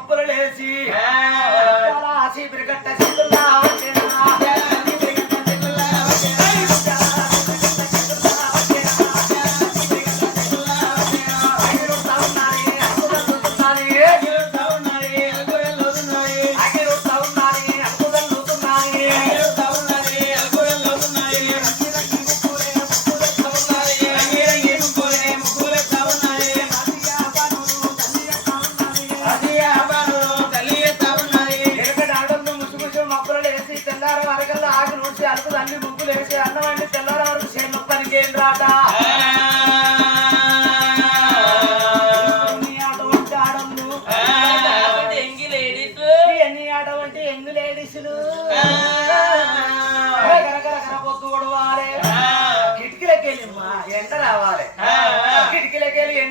మబ్బులు లేచి చీపిరి కట్ట సిద్ధుల్లా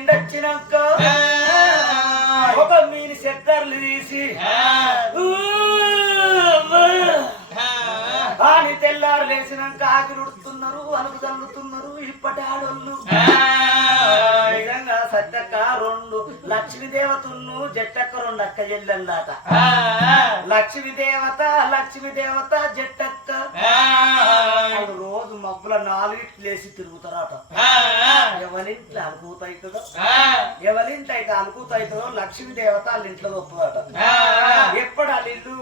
కిటికీలకి వెళ్ళి ఎండ వచ్చినాక ఒక మీని చెక్కర్లు తీసి అని తెల్లారు లేచినాక ఆకిలు ఉడుతున్నారు అలుగు తల్లుతున్నారు ఇప్పటి ఆడోళ్ళు. నిజంగా సత్యక్క రెండు లక్ష్మీ దేవతను జట్టక్క రెండు అక్క చెల్లెళ్ళాట. లక్ష్మీ దేవత లక్ష్మీ దేవత జట్టక్క. రోజు మబ్బుల నాలుగిట్లు లేసి తిరుగుతారట. ఎవరింట్లో అలుకుతాయితుందో ఎవరింట్లో అయితే అలుకుతాయితుందో లక్ష్మీ దేవత వాళ్ళ ఇంట్లో వస్తుందట ఎప్పుడు వాళ్ళ ఇల్లు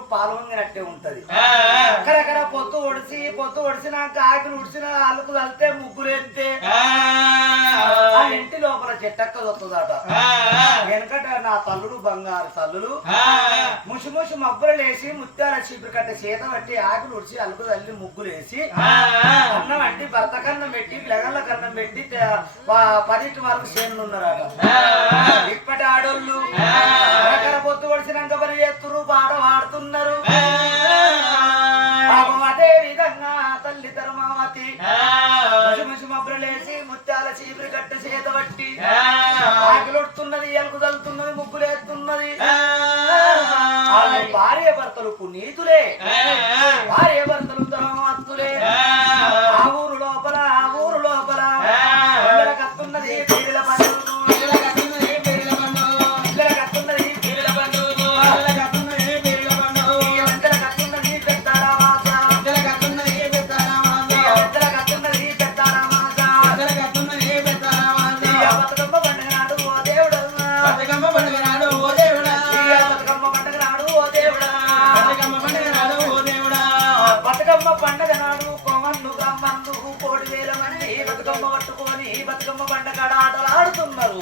ఉంటది. కరకర పొత్తు ఒడిసి పొత్తు ఒడిసినాక ఆకిలు ఉడిసిన అలుకు తలితే ముగ్గులు ఎత్తే వస్తుందట వెనకట నా తల్లుడు బంగారు తల్లులు. ముసి ముసి మబ్బులు లేసి ముత్యాల చీపురు కట్ట చేత పట్టి ఆకులు ఉడిచి అలుకు తల్లి ముగ్గులు వేసి అన్నం అంటే భర్త కన్నం పెట్టి లెగళ్ళ కన్నం పెట్టి పదింటి వరకు చేనులు ఉన్నారట. ఇప్పటి ఆడోళ్ళు పొత్తు ఒడిసినాక పని చేస్తున్నారు పాట పాడుతున్నారు. ముగ్గులేస్తున్నది. ఆమె భార్య భర్తలకు నీతులే. భార్య భర్తలు బతుకమ్మ పండగ ఆటలు ఆడుతున్నారు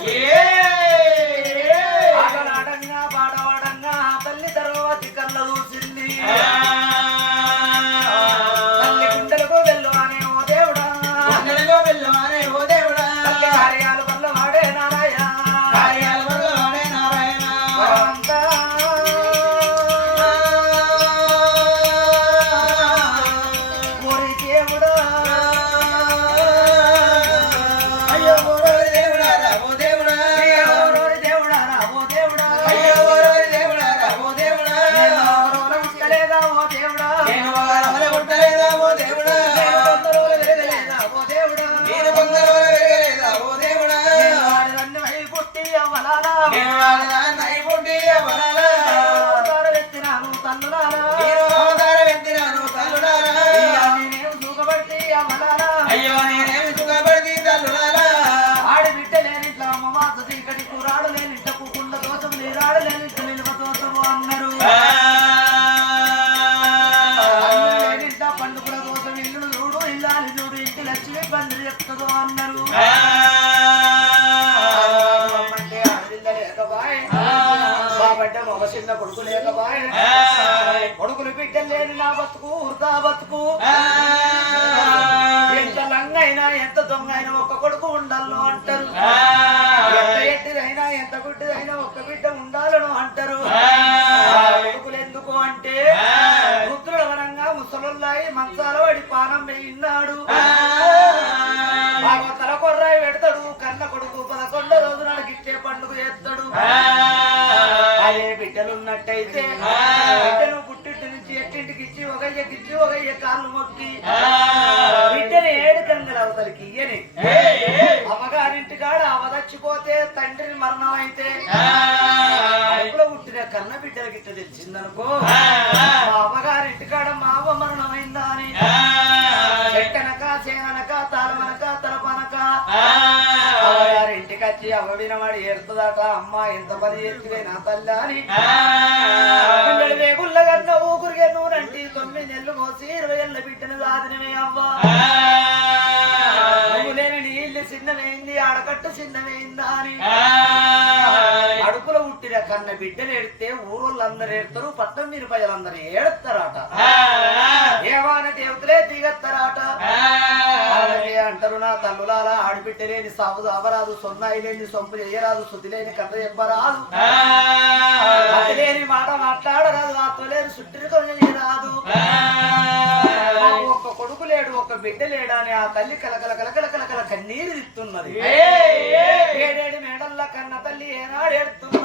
కొడుకు. కొడుకులు బిడ్డలు లేని నా బతుకు వృధా బతుకు. ఎంత లంగైనా ఎంత దొంగ అయినా ఒక్క కొడుకు ఉండాలను అంటారు. ఎంత ఎట్టిదైనా ఎంత గుడ్డిదైనా ఒక్క బిడ్డ ఉండాలను అంటారు. కొడుకులు ఎందుకు అంటే వృద్ధుల వనంగా ముసలున్నాయి మంచాల వాడి పానం వేయిన్నాడు పుట్టినట్టయితే బిడ్డను పుట్టింటి నుంచి ఎట్టింటికి ఇచ్చి ఒక ఇచ్చి ఒక కాళ్ళు మొక్కి బిడ్డను ఏడు కంగలు అవతలికి ఇయ్యని. అమ్మగారింటి కాడ అవదచ్చిపోతే తండ్రి మరణం అయితే అప్పుడు పుట్టిన కన్న బిడ్డలకి ఇట్లా తెలిసిందనుకో. అంటారట అమ్మ ఎంత పని చేతివే నా తల్లి అని. పిల్లలు వేగుళ్ళ కన్నా ఊగురిగే నూనంటి తొమ్మిది నెలలు మోసి ఇరవై ఏళ్ళ బిడ్డను సాధినమే అవ్వ. నీళ్ళు చిన్నమైంది ఆడకట్టు చిన్నమైందా అని. కన్న బిడ్డలు ఎడితే ఊరోళ్ళందరూ ఏడతారు పట్నం మీరు ప్రజలందరూ ఏడతారట ఏమాన దేవతలే దిగత్తారట అంటారు నా తల్లులాల ఆడిబిడ్డలేని సాగు అవరాదు సొన్నాయి లేని సొంపు చేయరాదు శుద్ధి లేని కథ చెప్పరాదు లేని మాట మాట్లాడరాదు అత్తలేని సుట్టిని చేయరాదు ఒక్క కొడుకు లేడు ఒక్క బిడ్డ లేడా అని ఆ తల్లి కలకల కలకల కలకల కన్నీరు తిత్తున్నది. ఏడేడు మేడల్లా కన్న తల్లి ఏనాడు ఏడుతున్నదో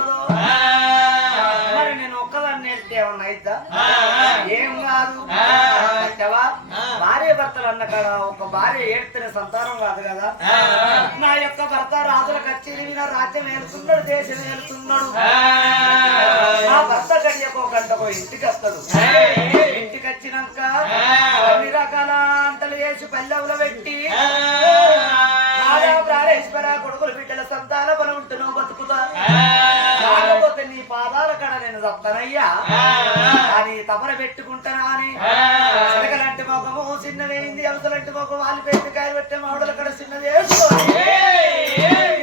భర్తలు అన్న కాడ ఒక భార్య ఏడితేనే సంతానం కాదు. కదా నా యొక్క భర్త రాజుల కచ్చేరి మీద రాజ్యం ఏలుతున్నాడు దేశం ఏలుతున్నాడు నా భర్త గడియకు ఒక గంటకు ఇంటికి వస్తాడు ఇంటికి వచ్చినాక అన్ని రకాల అంటలు వేసి పల్లెవులు పెట్టి ప్రాణేశ్వర కొడుకులు బిడ్డల సంతాన బలం ఉంటున్నావు బతుకుతా. కాకపోతే నీ పాదాల కడ నేను తప్పనయ్యా. ఒక మొఖం వాళ్ళు పెట్టి కాయలు పెట్టే మామిడల కడ చిన్నది వేసుకోని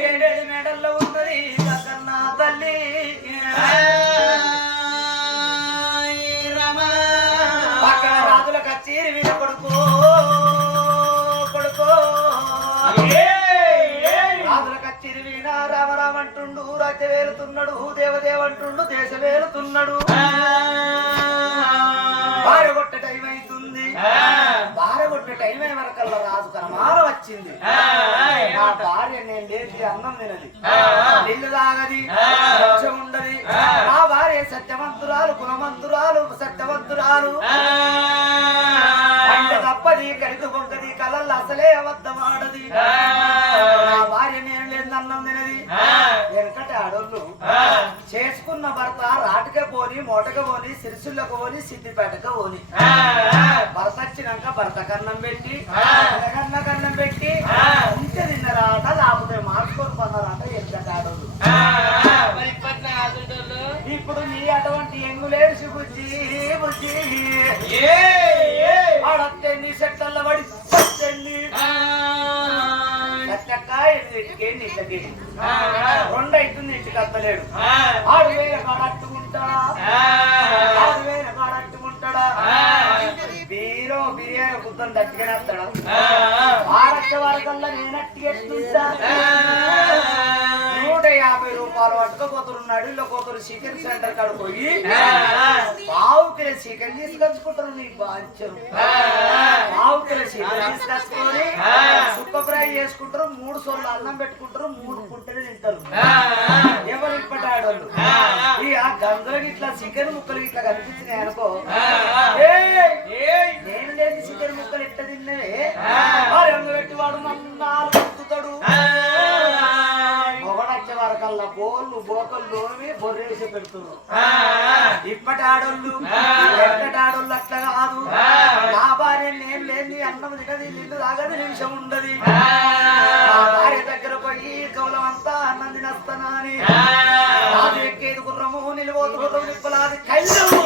ఏడేడు మేడల్లో ఉన్నది కన్నా తల్లి. పక్కన రాజుల కచ్చేరి మీద కొడుకు కొడుకు. రాజుల కచ్చేరి వీణ రామరామ అంటుండు రాజ్య వేలుతున్నాడు దేవదేవ అంటుండు దేశ వేలుతున్నాడు. భార్య కొట్ట భార్య కొట్ట టైం అయిన వరకల్లా రాజు కనమార వచ్చింది. నా భార్య నేను లేచి అన్నం తినది. నీళ్ళు తాగది మంచం ఉండది. నా భార్య సత్యవంతురాలు గుణవంతురాలు సత్యవంతురాలు. తప్పది కడిగి పొంగది కళ్ళల్లో అసలే అబద్ధమాడది నా భార్య అన్నం తినది? వెనకటి ఆడోళ్ళు. చేసుకున్న భర్త రాటుకే పోని మోటక పోని సిరిసిల్లకు పోని సిద్దిపేటకు పోని. భర్త వచ్చినాక భర్త కన్నం పెట్టి కన్న ఇంటికి అత్తలేడు ఆడు వేల కాడ అట్టుకుంటాడా ఆడు వేల కాడ అట్టుకుంటాడా బీరో బిర్యానీ కుద్దం దట్టుగానే వస్తాడా వారచ్చ వారకల్లా నేను అట్టుకెట్టుంటా నూట యాభై రూపాయలు పట్టుకపోతున్నాడు ఇల్లు కోతురు చికెన్ సెంటర్ కాడ పోయి పావు కిలో చికెన్ తీసుకొచ్చుకుంటారు నీ బాధ్యం పావు కిలో చికెన్ తీసుకొచ్చుకొని సుక్క ఫ్రై చేసుకుంటారు మూడు సోళ్ళు అన్నం పెట్టుకుంటారు మూడు పుట్టలు తింటారు ఎవరు ఇప్పటి ఆడోళ్ళు ఈ ఆ గందులకి ఇట్లా చికెన్ ముక్కలు ఇట్లా కనిపించినాయి అనుకో! నేను లేని చికెన్ ముక్కలు ఎట్ట తిన్నవే పెట్టి వాడు నన్నాలు పెట్టుతాడు వరకల్లా బోళ్ళు లోమి బొర్రేసి పెడుతున్నారు. ఇప్పటి ఆడోళ్ళు ఎక్కటి ఆడోళ్ళు అట్లా కాదు. నా భార్య నేను లేని అన్నం తినది నిన్ను తాగది నిమిషం ఉండదు. భార్య దగ్గర పోయి కౌలం అంతా అన్నం తినస్తానా అని. ఎక్కేది గుర్రము నిలువోతు గుర్రం నిప్పలాది కళ్ళు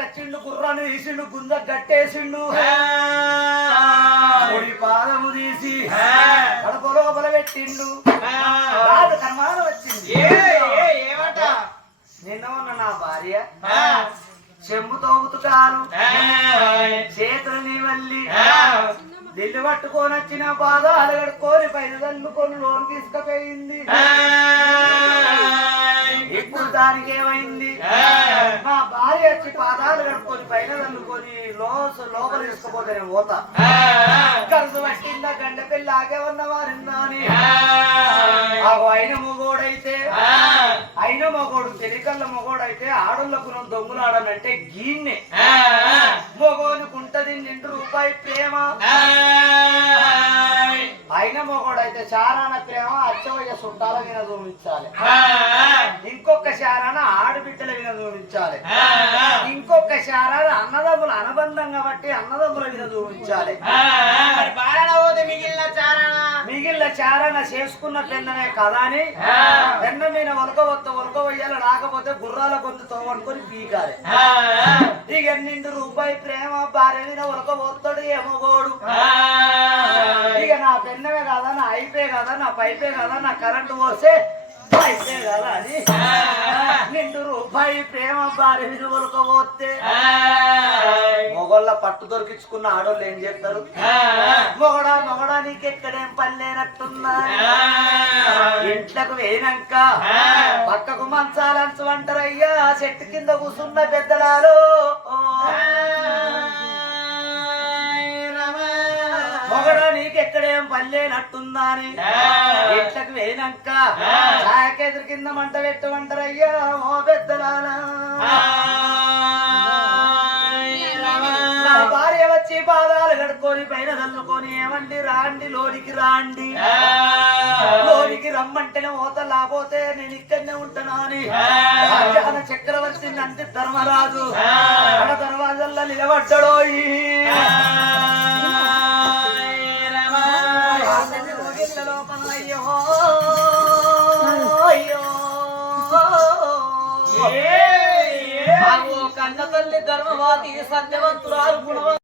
దగ్గరకు వచ్చిండు గుర్రాన్ని తీసిండు గుంజ గట్టేసిండు. కుడి పాదము తీసి కడప లోపల పెట్టిండు. రాజు కర్మానం వచ్చింది. నిన్న ఉన్న నా భార్య చెంబు తోగుతుకాను చేతులు నీ వల్లి దిల్లు పట్టుకొని వచ్చిన పాదాలు కడుక్కొని పైన తల్లుకొని లోన్ తీసుకుపోయింది. ఇప్పుడు దానికి ఏమైంది? మా పాదాలు కడుక్కొని పైన తల్లుకొని లోపల తీసుకుపోతే నేను పోతా. కరుసు పట్టిందా గండ ఆగే ఉన్న వారిందా అని అయిన మొగోడైతే అయిన మొగోడు తెలికల్ల మొగోడైతే ఆడోళ్ళకు దొంగులు ఆడనంటే గీన్నే. మొగోనుకుంటది నిండు రూపాయి ప్రేమ. అయిన మొగోడైతే చారాన ప్రేమ అచ్చవయ్య చుట్టాల మీద చూపించాలి ఇంకొక శారాన ఆడబిడ్డల మీద చూపించాలి ఇంకొక శారాన అన్నదమ్ముల అనుబంధంగా బట్టి అన్నదమ్ముల మీద చూపించాలి మిగిలిన చారణ మిగిలిన చారణ చేసుకున్న పెన్ననే కదా అని పెన్న మీద ఉలక వత్త వయ్యాలి రాకపోతే గుర్రాల కొంత తోవనుకొని పీకాలి. ఇక నిండు రూపాయి ప్రేమ భార్య మీద పోతాడు ఏమోగోడు నా పెన్నమే కదా నా అయిపోయి కదా నా పైపే కదా నా కరెంటు పోస్తే పైపే కదా అని. నిండు రూపాయి ప్రేమ భార్య మీద ఉలక పోతే మొగోళ్ళ పట్టు దొరికించుకున్న ఆడోళ్ళు ఏం చేస్తారు? మొగడా మొగడా నీకెక్కడేం పల్లెనట్టున్నా ఇంట్లకు వేయినాక పక్కకు మంచాలంచు అంటారయ్యా చెట్టు కింద కూసున్న పెద్దలాలు. మొగడా నీకెక్కడేం పల్లెనట్టుందా అని ఇంట్లకు వేయినాక చాకెదురు కింద మంట పెట్టమంటారయ్యా ఓ పెద్దలాలా నా భార్య వచ్చి పాదాలు కడుక్కొని పైన తల్లుకొని ఏమండి? రాండి లోనికి రాండి. లోనికి రమ్మంటేనే ఓత లేకపోతే నేను ఇక్కడనే ఉంటాను అని చక్రవర్తి నంది ధర్మరాజు. దర్వాజల్లో నిలబడ్డాడో లోపల అయ్యో. అయ్యో కన్న తల్లి ధర్మవాది సత్యవంతురాలు గుణవంతురాలు.